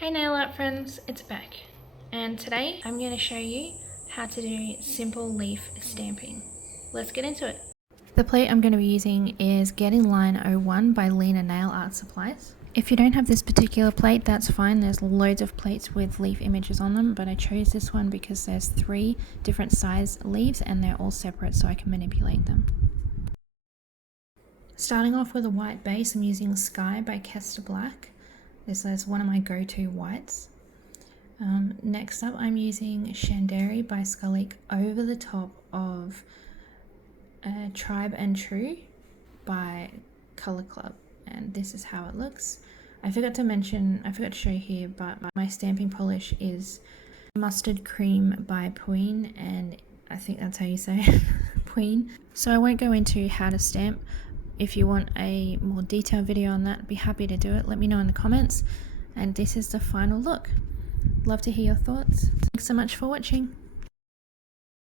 Hi nail art friends, it's Beck, and today I'm going to show you how to do simple leaf stamping. Let's get into it. The plate I'm going to be using is Getting Line 01 by Lina Nail Art Supplies. If you don't have this particular plate, that's fine. There's loads of plates with leaf images on them, but I chose this one because there's 3 different size leaves and they're all separate so I can manipulate them. Starting off with a white base, I'm using Sky by Kester Black. This is one of my go-to whites. Next up, I'm using Chanderi by Skullique over the top of Tribe and True by ColorClub, and this is how it looks. I forgot to show here, but my stamping polish is Mustard Cream by Pueen, and I think that's how you say it, Pueen. So I won't go into how to stamp. If you want a more detailed video on that, be happy to do it. Let me know in the comments. And this is the final look. Love to hear your thoughts. Thanks so much for watching.